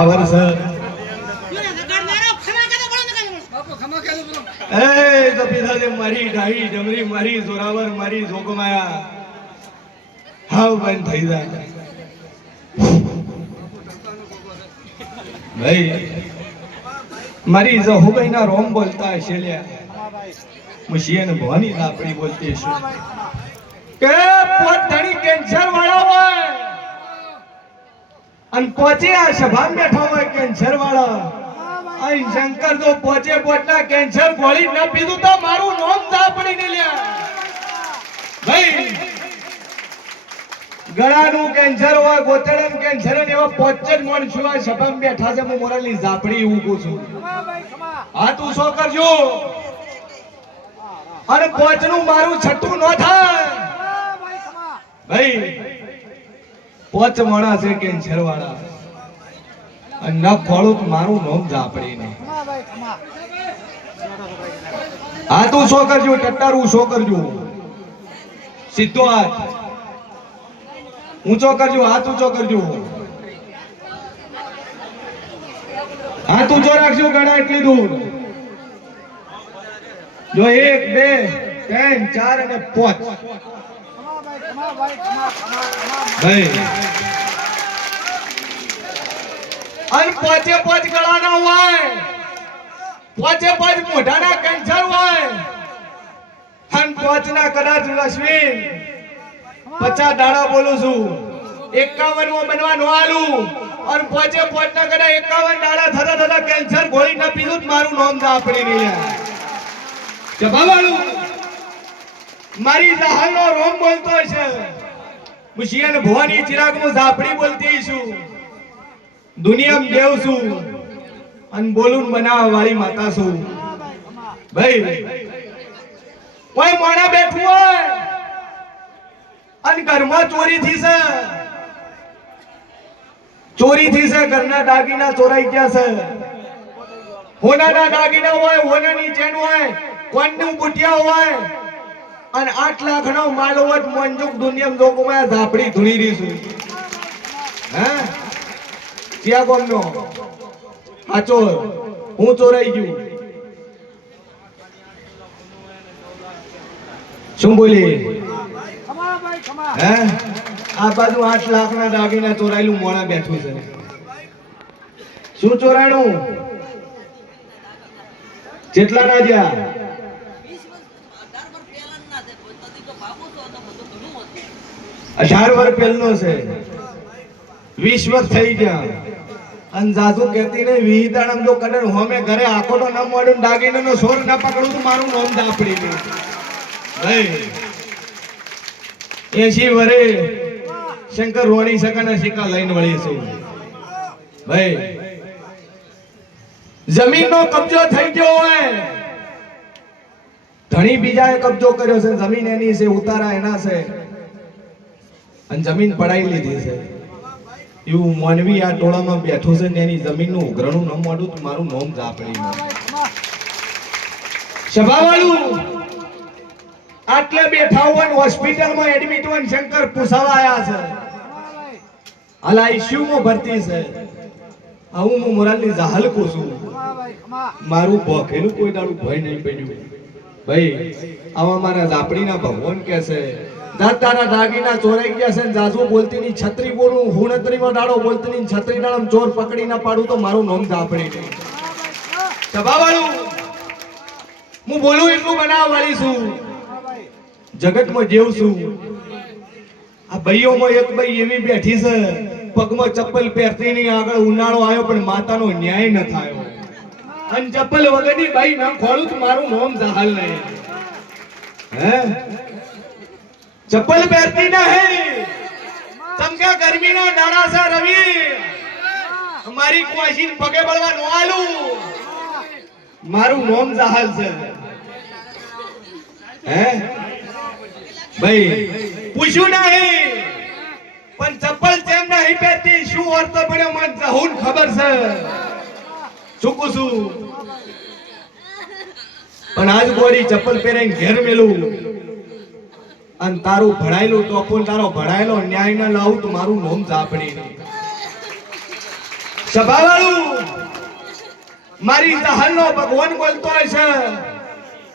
Power છે એ તો પીધા મારી ડાહી ડમરી મારી જોરાવર મારી જોગમાયા હાવ બંધ થઈ જાય ભાઈ મારી જહુભાઈ ના રોમ બોલતા હશે લ્યા મુશિયન ભવાની લાપડી બોલતી હશે કે પોતણી કેન્સર વાળા હોય અને પોચે આ સભામાં બેઠા હોય કેન્સર વાળા અહીં શંકર તો પોચે પોટના કેન્સર ગોળી ન પીધું તો મારું નામ ઝાપડી ને લ્યા ભાઈ ગળાનું કેન્સર હોય ગોતડાનું કેન્સર ને એવા પોચ જ માણસો આ સભામાં બેઠા છે હું મોરલની ઝાપડી ઊભું છું હા તું શું કરજો અને પોચનું મારું છઠ્ઠું ન થાય ભાઈ પોચ માણસ છે કેન્સર વાળા અને ન ખોળું તો મારું નામ ઝાપડી ને હા તું શું કરજો ટટ્ટારું શું કરજો સીધો હાથ ઊંચો કરજો હાથ ઊંચો કરજો હાથ ઊંચો રાખજો ગણા એટલી દૂર જો 1 2 3 4 અને 5 ભાઈ અને પોચે પોચ ગળાના હોય પોચે પોચ મોઢાના કેન્સર હોય અને પોચના કદાચ અશ્વિન 50 દાડા બોલું છું 51 માં બનવા નો આલું અને પોચે પોચના કદાચ 51 દાડા થતા થતા કેન્સર ગોળી ન પીધું મારું નામ ઝાપડી નહીં જબાવાળું મારી જહાલનો રોમ બોલતો છે મુશિયન ભવાની ચિરાગમાં ઝાપડી બોલતી છું દુનિયામાં દેવ છું અને બોલું બનાવવા વાળી માતા છું ભાઈ કોઈ મોણા બેઠું હોય અને ઘરમાં ચોરી થઈ છે ઘરના દાગીના ચોરાઈ ગયા છે હોનાના દાગીના હોય હોનાની ચેન હોય કોણનું બુટિયા હોય અને 8 લાખનો માલ હોય મંજુક દુનિયામાં જોગમાં ઝાપડી ધૂણી રીશું હે ક્યાં ગોમનો હાચો હું ચોરાઈ ગયું શું બોલી હે આ બાજુ 8 લાખના દાગીના ચોરાયેલું મોણા બેઠું છે શું ચોરાણું કેટલા ના જ્યાં 18 વર્ષ પહેલનો છે 20 વર્ષ થઈ ગયા અને જાજુ કહેતી ને વિહિદાણમ જો કદર હોમે ઘરે આખો તો ન મોડું દાગીનો નો સોર ન પકડું તો મારું નામ ઝાપડી ને ભાઈ 80 વર્ષે શંકર રોણી સકાના સિક્કા લઈને વળી છું ભાઈ જમીનનો કબજો થઈ ગયો હોય ધણી બીજાએ કબજો કર્યો છે જમીન એની છે ઉતારા એના છે અને જમીન પડાઈ લીધી છે એવું માનવી આ ટોળામાં બેઠો છે ને એની જમીનનું ઉઘરણું ન મોડું તો મારું નામ ઝાપડી સભાવાળું આટલે બેઠા હોય હોસ્પિટલમાં એડમિટ હોય શંકર પૂછાવા આયા છે હાલ આઈસીયુ માં ભરતી છે હું મોરાલની જાહલ કો છું મારું ભોખેલું કોઈ દાડું ભય નહીં પડ્યું ભાઈ આવા મારા ઝાપડીના ભગવાન કે છે દાતાના દાગીના ચોરાઈ ગયા છે જાજુ બોલતી ની છત્રી બોલું હુણત્રીમાં દાડો બોલતી ની છત્રી દાડમ ચોર પકડી ના પાડું તો મારું નામ ઝાપડી નહીં સભાવાળું હું બોલું એટલું બનાવવા વાળી છું જગતમાં જેવ છું આ ભાઈઓમાં એક ભાઈ એવી બેઠી છે પગમાં ચપ્પલ પહેરતી નહીં આગળ ઉનાળો આવ્યો પણ માતાનો ન્યાય ન થયો અને ચપ્પલ વગરની ભાઈ ના ખોલું તો મારું નામ જાહલ નહીં હે ચપ્પલ પહેરતી નહીં ચમકા ગરમીના દાડા છે રવિ મારી કોશીન પગે બળવા નો આલું મારું નામ જાહલ છે હે ભાઈ પૂછ્યું નહીં પણ ચપ્પલ કેમ નહીં પહેરતી શું અર્થ પડ્યો મને જહુન ખબર છે ચૂકું છું પણ આજ ગોરી ચપ્પલ પહેરીને ઘેર મેલું અને તારું ભણાયેલું ટોપું તારો ભણાયેલો ન્યાય ના લાવું તો મારું નામ ઝાપડી સભાવાળું મારી જહાલનો ભગવાન બોલતો હોય છે,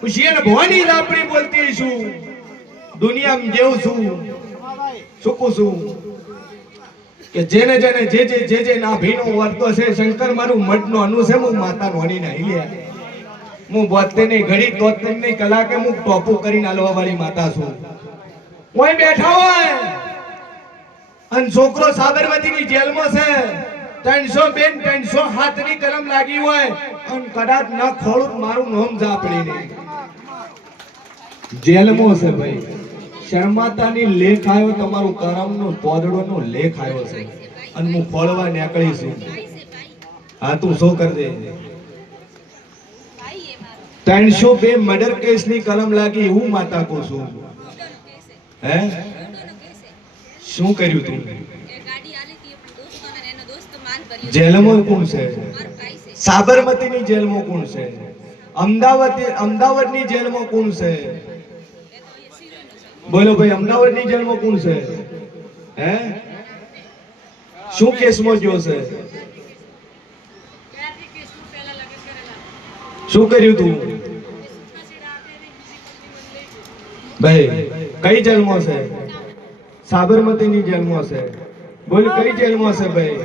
હું શિયન ભવાની રાપડી બોલતી છું, દુનિયામાં જેવું છું સુકું છું કે જેને જેને જે નાભીનો વર્તો છે, શંકર મારું મઢનો અનુ છે, હું માતા નોની નહીં લે, હું બોતતે નહીં ઘડી તોતતે નહીં કલાકે હું ટોપું કરીને આલવા વાળી માતા છું. કોઈ બેઠા હોય અને છોકરો સાબરમતીની જેલમાં છે, 307 ની કલમ લાગી હોય અને કદાચ ન ખોળું મારું નામ ઝાપડી નહીં જેલમાં છે ભાઈ. શર્માતાની લેખ આવ્યો, તમારું કરમનો પોદડોનો લેખ આવ્યો છે અને હું ખોળવા નીકળી છું. હા તું શું કર દે. 302 મર્ડર કેસની કલમ લાગી, હું માતા કો છું. હે શું કર્યું તું? જેલમાં કોણ છે? સાબરમતીની જેલમાં કોણ છે? અમદાવાદની જેલમાં કોણ છે? બોલો ભાઈ, અમદાવાદની જેલમાં કોણ છે? હે શું કેસમાં જો છે? શું કર્યું તું ભાઈ? કઈ જેલમાં છે? સાબરમતીની જેલમાં છે. બોલ કઈ જેલમાં છે ભાઈ?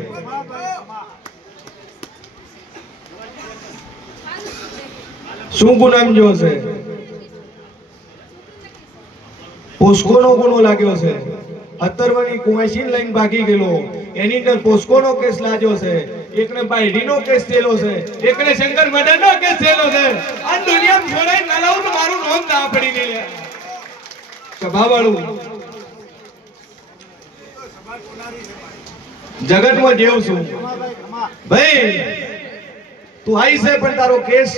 શું ગુનામ જો છે? પોસ્કોનો ગુનો લાગ્યો છે. 17 કુંવાસી લઈને ભાગી ગયેલો, એની અંદર પોસ્કોનો કેસ લાગ્યો છે. એકને બાયડીનો કેસ થયેલો છે, એકને શંકર મર્ડરનો કેસ થયેલો છે. આ દુનિયામાં છોડાઈ ન લાવું તો મારું નામ ના પડી નહીં લે. સભાવાળું જગતમાં જેવ છું ભાઈ. તું આઈ છે પણ તારો કેસ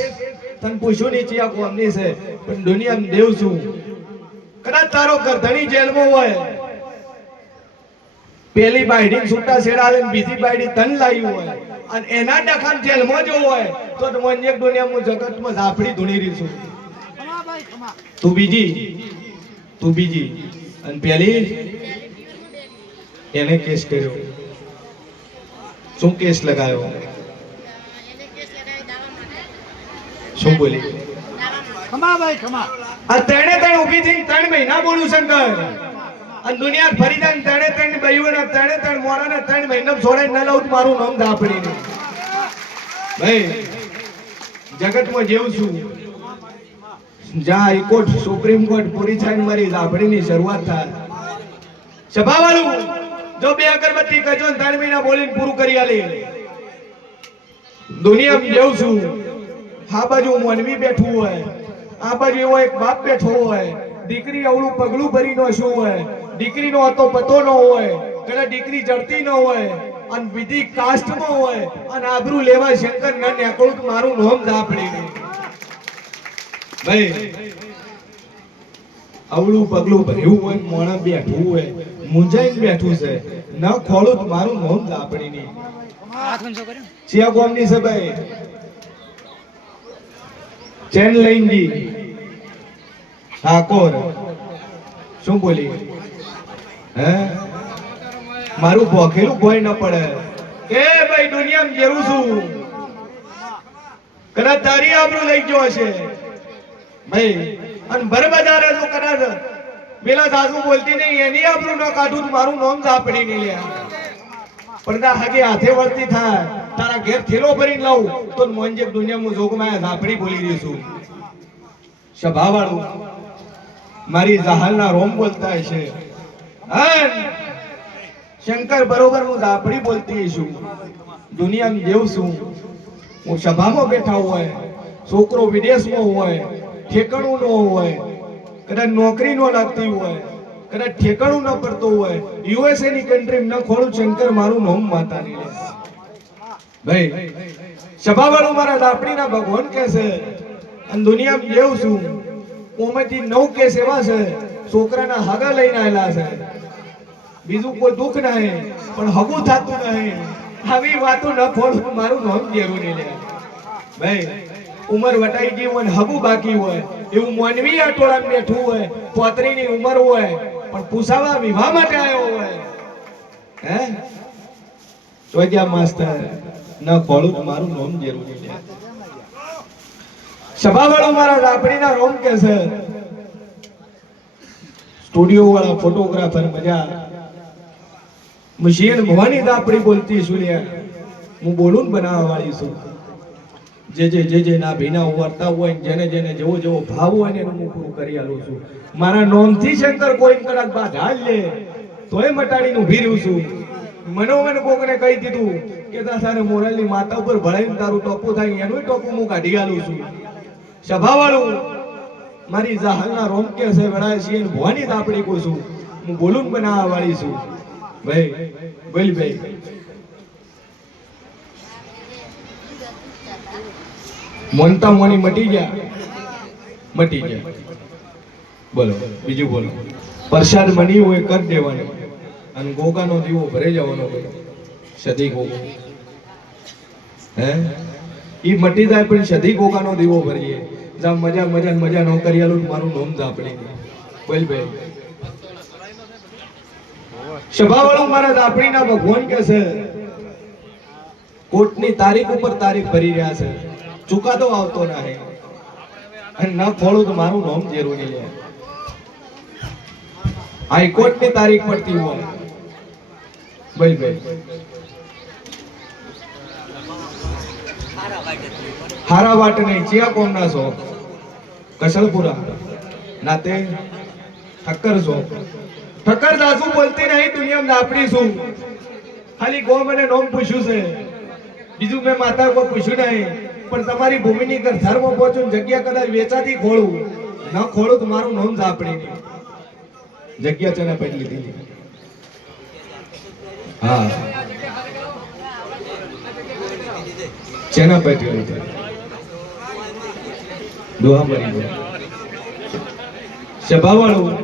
તને પૂછ્યું નહીં ચિયા કોમની છે, પણ દુનિયામાં દેવ છું. કદાચ તારો ગરધણી જેલમાં હોય, પેલી બાયડી છૂટા છેડા લે, બીજી બાયડી તન લાવી હોય અને એના ડખાન જેલમાં જો હોય તો મને એક દુનિયામાં જગતમાં ઝાપડી ધૂણી રહી છું. તું બીજી અને પેલી એને કેસ કર્યો. શું કેસ લગાયો? શું બોલી? ખમા ભાઈ ખમા. આ ત્રણ ઊભી થઈને 3 મહિના બોલું શંકર, અને દુનિયા ફરી જાય ત્રણ ભાઈઓના ત્રણ મોરાના 3 મહિના છોડાઈ ન લાવું મારું નામ ઝાપડી નહીં ભાઈ. જગતમાં જેવું છું, જ્યાં હાઈકોર્ટ સુપ્રીમ કોર્ટ પૂરી થાય મારી ઝાપડીની શરૂઆત થાય. સભાવાળું જો 2 અગરબત્તી કજો 3 મહિના બોલીને પૂરું કરી આલી. દુનિયામાં જેવું છું, આ બાજુ મોનવી બેઠું હોય, આ બાજુ એવો એક બાપ બેઠો હોય, દીકરી અવળું પગલું ભરી નો શું હોય, દીકરીનો હતો પતો ન હોય, કદાચ દીકરી જડતી ન હોય અને બીજી કાસ્ટમાં હોય અને આબરૂ લેવા શંકર ન નીકળું તો મારું નામ ઝાપડી નહીં ભાઈ. અવળું પગલું ભર્યું હોય, મોણા બેઠું હોય, મુંજાઈને બેઠું છે, ન ખોળું તો મારું નામ ઝાપડી નહીં. ચિયા ગોમની છે ભાઈ? ચેન લઈનજી ઠાકોર. શું બોલી? હે મારું ભોખેલું ભોય ન પડે કે ભાઈ દુનિયામાં જેવું છું. કદાચ તારી આબરૂ લઈ ગયો હશે ભાઈ, અને બરબજારે તો કદાચ પેલા સાસુ બોલતી નહીં એની આબરૂ ન કાઢું મારું નામ ઝાપડી નહીં લે. પડદા હગે હાથે વળતી થાય, તારા ઘેર થેલો ભરીને લાવું તો મોંજે દુનિયામાં જોગમાં ઝાપડી બોલી રહી છું. સભાવાળું મારી જહાલના રોમ બોલતા હશે, શંકર બરોબર હું ઝાપડી બોલતી છું. દુનિયામાં જેવું છું, હું સભામાં બેઠા હોય, છોકરો વિદેશમાં હોય, ઠેકાણું ન હોય, કદાચ નોકરી ન લાગતી હોય, કદાચ ઠેકાણું ન પડતું હોય, યુએસએ ની કન્ટ્રી ન ખોળું શંકર મારું નામ માતા નહીં લે ભાઈ. સભાવાળું મારા ઝાપડીના ભગવાન કહે છે, અને દુનિયામાં જેવું છું, ઓમાંથી 9 કેસ એવા છે છોકરાના હાગા લઈને આવેલા છે. બીજું કોઈ દુઃખ નહીં, પણ હગું થતું નહીં. આવી વાતો ન ખોળું મારું નામ જેવું નહીં લે ભાઈ. ઉંમર વટાઈ ગઈ હોય, હગું બાકી હોય, એવું મોનવી આ ટોળામાં બેઠું હોય, 35 ની ઉંમર હોય, પણ પૂછાવા વિવાહ માટે આવ્યો હોય. હે તો ગયા માસ્તર ન ખોળું તો મારું નામ જરૂરી છે સભાવાળો મારા રાપડીના રોમ કે છે સ્ટુડિયો વાળા ફોટોગ્રાફર મજા મશીન ભવાની દાપડી બોલતી સુનિયા હું બોલું ને બનાવવા વાળી છું જે ના ભીના ઉવરતા હોય જેને જેને જેવો જેવો ભાવ હોય ને એનું હું પૂરું કરી આલું છું મારા નોમથી શંકર કોઈ કદાચ બાધા લે તોય મટાડીને ઊભી રહ્યું છું મનોમન કોકને કહી દીધું કે તારે મોરલની માતા ઉપર ભળાઈને તારું ટોપું થાય એનું ટોપું હું કાઢી આલું છું સભાવાળું મારી જાહલના રોમ કે છે વડાય છે ભવાની દાપડી કો છું હું બોલું ને બનાવવા વાળી છું ભાઈ બોલ ભાઈ મોનતા મોની મટી ગયા બોલો બીજું બોલો પ્રસાદ મની હોય કર દેવાનો અને ગોગાનો દીવો ભરે જવાનો સદી ગોગો હે ઈ મટી જાય પણ સદી ગોગાનો દીવો ભરીએ જા મજા મજા મજા નો કરી આલું મારું નામ દાપડી બોલ ભાઈ સભાવાળું મારા દાપડીના ભગવાન કે છે કોર્ટની તારીખ ઉપર તારીખ ભરી રહ્યા છે ચુકાદો આવતો ના હે અને ન ખોળું તો મારું નામ જરૂરી છે હાઈકોર્ટ ની તારીખ પડતી હોય બોલ ભાઈ હારા વાટ નહીં ચિયા કોમ ના છો કસલપુરા નાતે ઠક્કર છો ઠક્કર દાસુ બોલતી નહીં દુનિયામાં દાપડી છું ખાલી ગો મને નામ પૂછ્યું છે બીજું મેં માતા કોઈ પૂછ્યું નહીં પણ તમારી ભૂમિની અંદર ધર્મ પહોંચું જગ્યા કદાચ વેચાતી ખોળું ન ખોળું તો મારું નામ દાપડી નહીં જગ્યા ચને પડી લીધી હા ચેના પડી લીધી દોહા મરી ગયો સભાવાળું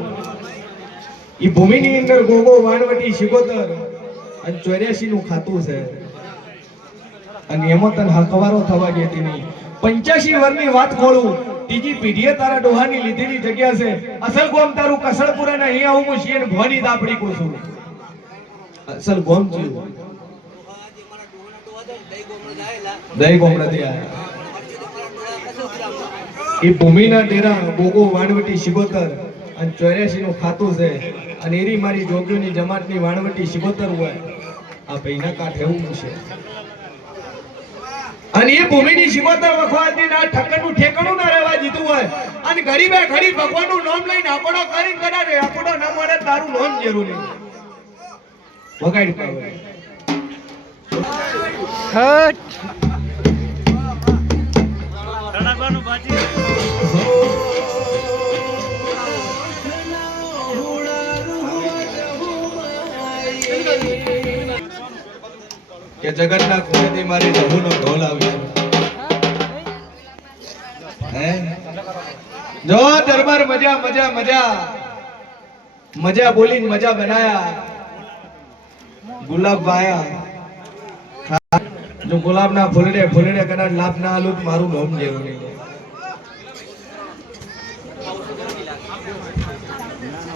ઈ ભૂમિની અંદર ગોગો વાણવટી શિકોતર અને 84 નું ખાતું છે અને એમાં તને હકવારો થવા દેતી નહીં 85 વર્ષની વાત ખોળું ત્રીજી પેઢીએ તારા ડોહાની લીધેલી જગ્યા છે અસલ ગોમ તારું કસળપુરા ને અહીં આવું હું શિયન ભવાની દાપડી કો છું અસલ ગોમ છું દઈ ગોમડા થી આયા એ ભૂમિના ડેરા ગોગો વાણવટી શિકોતર અને 84 નું ખાતું છે અને એરી મારી જોગીઓની જમાતની વાણવટી શિકોતર હોય આ પૈના કાઠ એવું છે અને એ ભૂમિની શિકોતર વખવાતી ના ઠક્કરનું ઠેકાણું ના રહેવા દીધું હોય અને ગરીબે ગરીબ ભગવાનનું નામ લઈને આપણો કરીને કદાચ આપણો ના મળે તારું નામ જરૂરી વગાડી પાવે હટ રણાબાનું બાજી કે જગતના ખૂણેથી મારી રઘુનો ઢોલ આવ્યો હે જો દરબાર મજા મજા મજા મજા બોલીને મજા બનાયા ગુલાબ વાયા જો ગુલાબના ફૂલડે ફૂલડે કદાચ લાભ ના આલું તો મારું નામ જેવું નહીં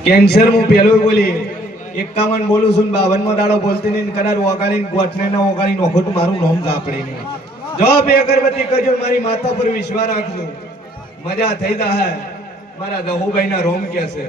કેન્સર હું પેલો બોલી 51 બોલું છું 52 માં દાડો બોલતી નહીં કદાચ ઓગાળીને ગોઠને ના ઓગાળી નોખો તો મારું નામ દાપડી નહીં જો બે અગરબત્તી કરજો મારી માતા પર વિશ્વાસ રાખજો મજા થઈ જા હે મારા દહુભાઈ ના રોમ કે છે